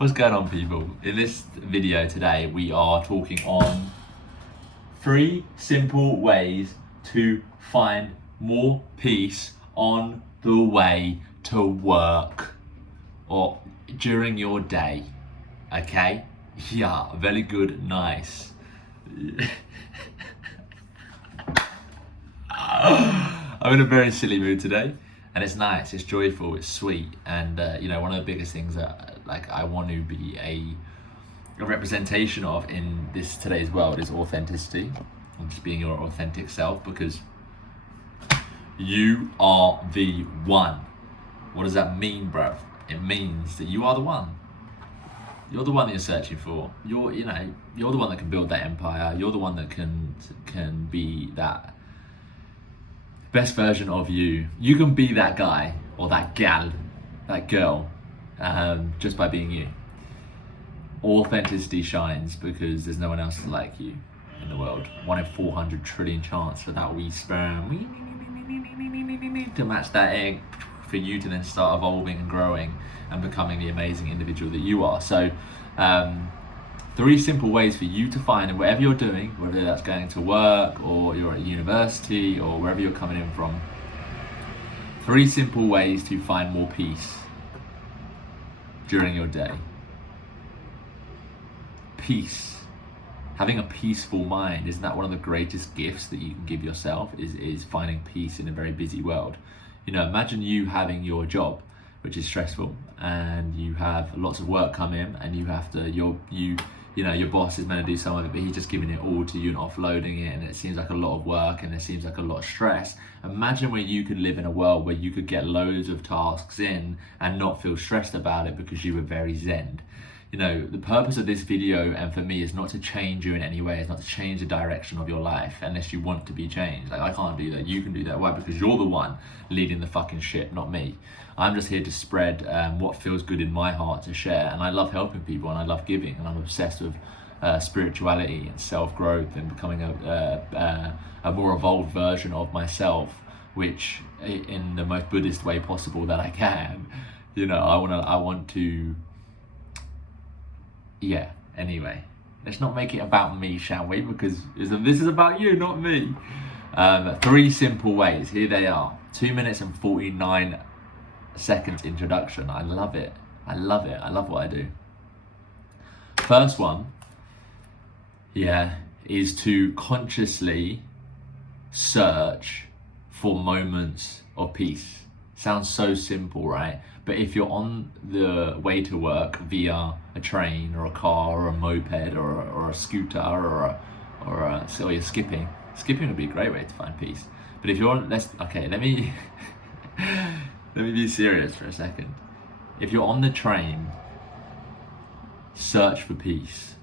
What's going on, people? In this video today, we are talking on 3 simple ways to find more peace on the way to work or during your day. Okay? Yeah, very good, nice. I'm in a very silly mood today, and it's nice, it's joyful, it's sweet, and one of the biggest things that I want to be a representation of in today's world is authenticity, and just being your authentic self, because you are the one. What does that mean, bruv? It means that you are the one. You're the one that you're searching for. You're the one that can build that empire. You're the one that can be that best version of you. You can be that guy or that gal, that girl, just by being you. Authenticity shines because there's no one else like you in the world. 1 in 400 trillion chance for that wee sperm to match that egg, for you to then start evolving and growing and becoming the amazing individual that you are. So 3 simple ways for you to find, in whatever you're doing, whether that's going to work or you're at university or wherever you're coming in from, 3 simple ways to find more peace during your day. Peace. Having a peaceful mind, isn't that one of the greatest gifts that you can give yourself, is finding peace in a very busy world? Imagine you having your job, which is stressful, and you have lots of work come in, and you have to, your boss is meant to do some of it, but he's just giving it all to you and offloading it, and it seems like a lot of work and it seems like a lot of stress. Imagine where you could live in a world where you could get loads of tasks in and not feel stressed about it because you were very zen. The purpose of this video, and for me, is not to change you in any way. It's not to change the direction of your life unless you want to be changed. I can't do that. You can do that. Why? Because you're the one leading the fucking ship, not me. I'm just here to spread what feels good in my heart to share. And I love helping people, and I love giving, and I'm obsessed with spirituality and self-growth and becoming a more evolved version of myself, which, in the most Buddhist way possible that I can, I want to. Yeah, anyway, let's not make it about me, shall we? Because this is about you, not me. 3 simple ways, here they are. 2 minutes and 49 seconds introduction. I love it. I love what I do. First one, is to consciously search for moments of peace. Sounds so simple, right? But if you're on the way to work via a train or a car or a moped or a scooter or you're skipping would be a great way to find peace. But if you're on, let me be serious for a second. If you're on the train, search for peace.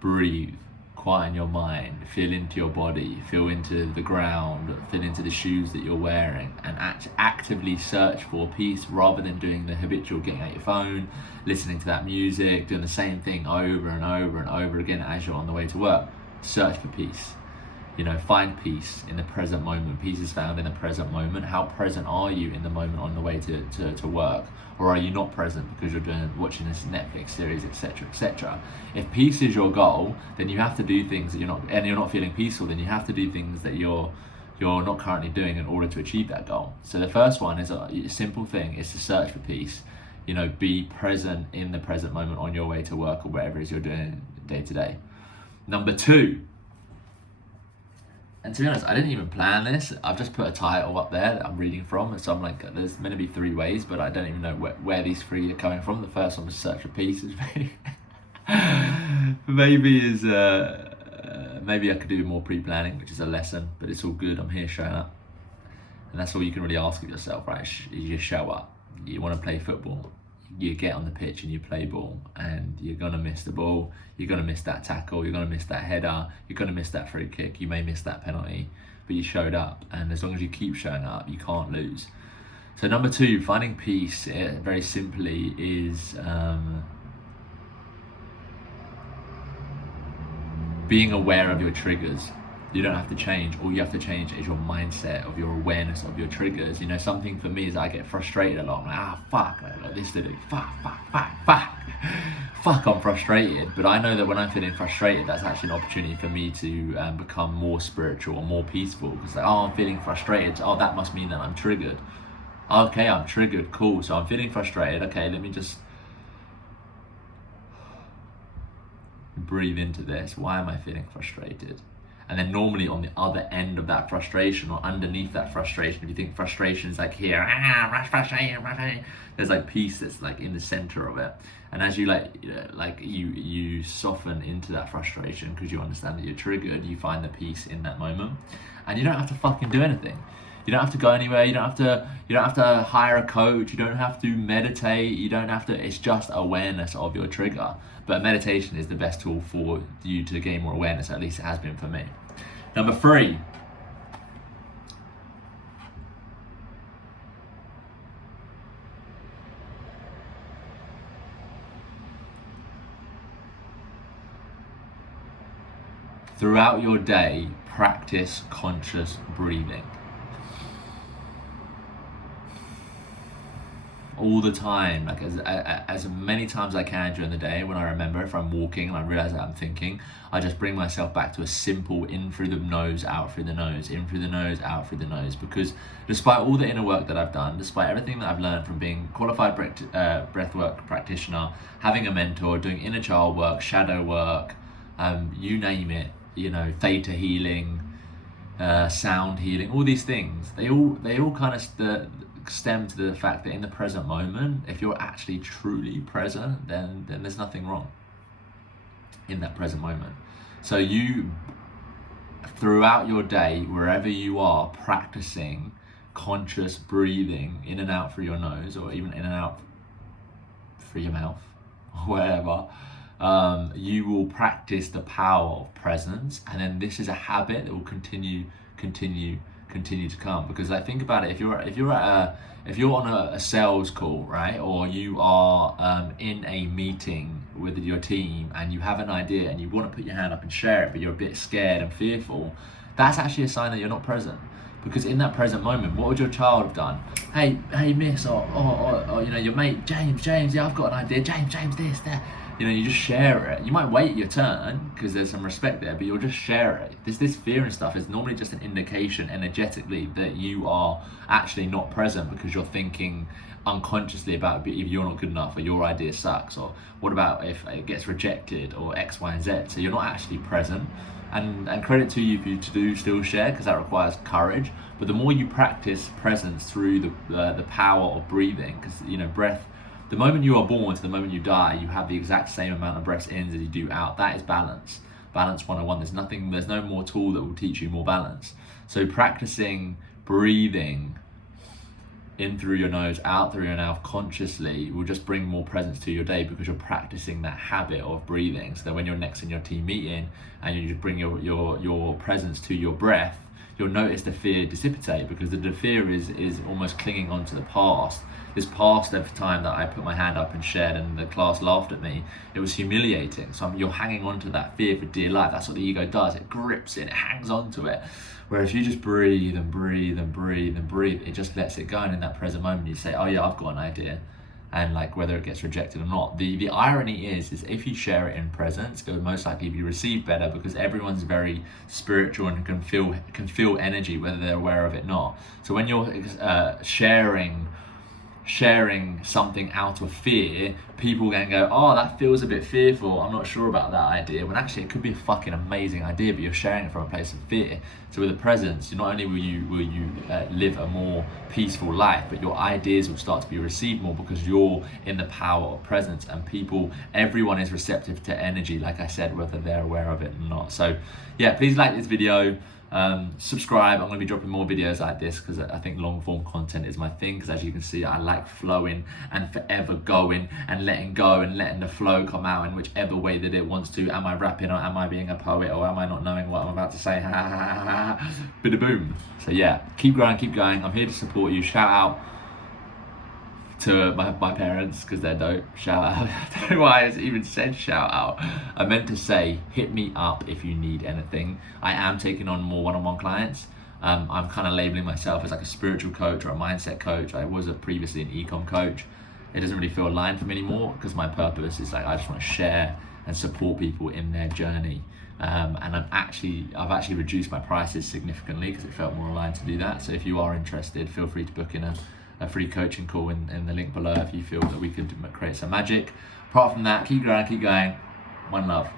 Breathe. Quieten your mind, feel into your body, feel into the ground, feel into the shoes that you're wearing, and actively search for peace rather than doing the habitual getting out your phone, listening to that music, doing the same thing over and over and over again as you're on the way to work. Search for peace. Find peace in the present moment. Peace is found in the present moment. How present are you in the moment on the way to work? Or are you not present because you're watching this Netflix series, etc., etc.? If peace is your goal, then you have to do things that you're not feeling peaceful, then you have to do things that you're not currently doing in order to achieve that goal. So the first one is a simple thing, is to search for peace. Be present in the present moment on your way to work or whatever it is you're doing day to day. Number 2, and to be honest, I didn't even plan this. I've just put a title up there that I'm reading from. So I'm like, there's meant to be 3 ways, but I don't even know where these 3 are coming from. The first one was search for peace. Maybe I could do more pre-planning, which is a lesson, but it's all good. I'm here showing up. And that's all you can really ask of yourself, right? You show up. You want to play football. You get on the pitch and you play ball, and you're going to miss the ball, you're going to miss that tackle, you're going to miss that header, you're going to miss that free kick, you may miss that penalty, but you showed up, and as long as you keep showing up, you can't lose. So number 2, finding peace, very simply, is being aware of your triggers. You don't have to change. All you have to change is your mindset, of your awareness of your triggers. You know, something for me is I get frustrated a lot. I'm like, fuck, I got this to do. Fuck, I'm frustrated. But I know that when I'm feeling frustrated, that's actually an opportunity for me to become more spiritual or more peaceful. Because like, I'm feeling frustrated. Oh, that must mean that I'm triggered. Okay, I'm triggered. Cool. So I'm feeling frustrated. Okay, let me just breathe into this. Why am I feeling frustrated? And then normally on the other end of that frustration, or underneath that frustration, if you think frustration is like here, frustration, there's like peace that's like in the center of it. And as you you soften into that frustration because you understand that you're triggered, you find the peace in that moment, and you don't have to fucking do anything. You don't have to go anywhere. You don't have to hire a coach. You don't have to meditate. You don't have to. It's just awareness of your trigger. But meditation is the best tool for you to gain more awareness. At least it has been for me. Number 3. Throughout your day, practice conscious breathing. All the time, like as many times as I can during the day. When I remember, if I'm walking and I realize that I'm thinking, I just bring myself back to a simple in through the nose, out through the nose, in through the nose, out through the nose. Because despite all the inner work that I've done, despite everything that I've learned from being qualified breathwork practitioner, having a mentor, doing inner child work, shadow work, you name it, you know, theta healing, sound healing, all these things, they all kind of stem to the fact that in the present moment, if you're actually truly present, then there's nothing wrong in that present moment. So you, throughout your day, wherever you are, practicing conscious breathing in and out through your nose, or even in and out through your mouth, or wherever, you will practice the power of presence. And then this is a habit that will continue to come. Because like, think about it, if you're on a sales call, right, or you are in a meeting with your team and you have an idea and you want to put your hand up and share it, but you're a bit scared and fearful, that's actually a sign that you're not present. Because in that present moment, what would your child have done? Hey miss, or you know, your mate, James, yeah, I've got an idea, James, this, that. You know, you just share it. You might wait your turn because there's some respect there, but you'll just share it. This fear and stuff is normally just an indication energetically that you are actually not present, because you're thinking unconsciously about if you're not good enough, or your idea sucks, or what about if it gets rejected, or X, Y, and Z. So you're not actually present. And credit to you if you still share, because that requires courage. But the more you practice presence through the power of breathing, because you know, breath, the moment you are born to the moment you die, you have the exact same amount of breaths in as you do out. That is balance. Balance 101. There's no more tool that will teach you more balance. So practicing breathing in through your nose, out through your mouth consciously will just bring more presence to your day, because you're practicing that habit of breathing. So that when you're next in your team meeting and you just bring your presence to your breath, you'll notice the fear dissipate, because the fear is almost clinging on to the past. This past of time that I put my hand up and shared and the class laughed at me, it was humiliating. So you're hanging on to that fear for dear life. That's what the ego does. It grips it, it hangs on to it. Whereas you just breathe and breathe and breathe and breathe, it just lets it go. And in that present moment, you say, oh yeah, I've got an idea. And like, whether it gets rejected or not, the irony is if you share it in presence, it will most likely be received better, because everyone's very spiritual and can feel energy, whether they're aware of it or not. So when you're sharing something out of fear, people can go, oh, that feels a bit fearful, I'm not sure about that idea, when actually it could be a fucking amazing idea, but you're sharing it from a place of fear. So with the presence, not only will you live a more peaceful life, but your ideas will start to be received more, because you're in the power of presence. And everyone is receptive to energy, like I said, whether they're aware of it or not. So yeah, please like this video. Subscribe. I'm going to be dropping more videos like this, because I think long form content is my thing, because as you can see, I like flowing and forever going and letting go and letting the flow come out in whichever way that it wants to. Am I rapping, or am I being a poet, or am I not knowing what I'm about to say? Bida boom. So yeah, keep growing, keep going. I'm here to support you. Shout out to my parents, because they're dope. Shout out. I don't know why I even said shout out. I meant to say, hit me up if you need anything. I am taking on more one-on-one clients. I'm kind of labeling myself as like a spiritual coach or a mindset coach. I was previously an e-com coach. It doesn't really feel aligned for me anymore, because my purpose is like, I just want to share and support people in their journey. And I've actually reduced my prices significantly because it felt more aligned to do that. So if you are interested, feel free to book in a free coaching call in the link below if you feel that we could create some magic. Apart from that, keep growing, keep going. One love.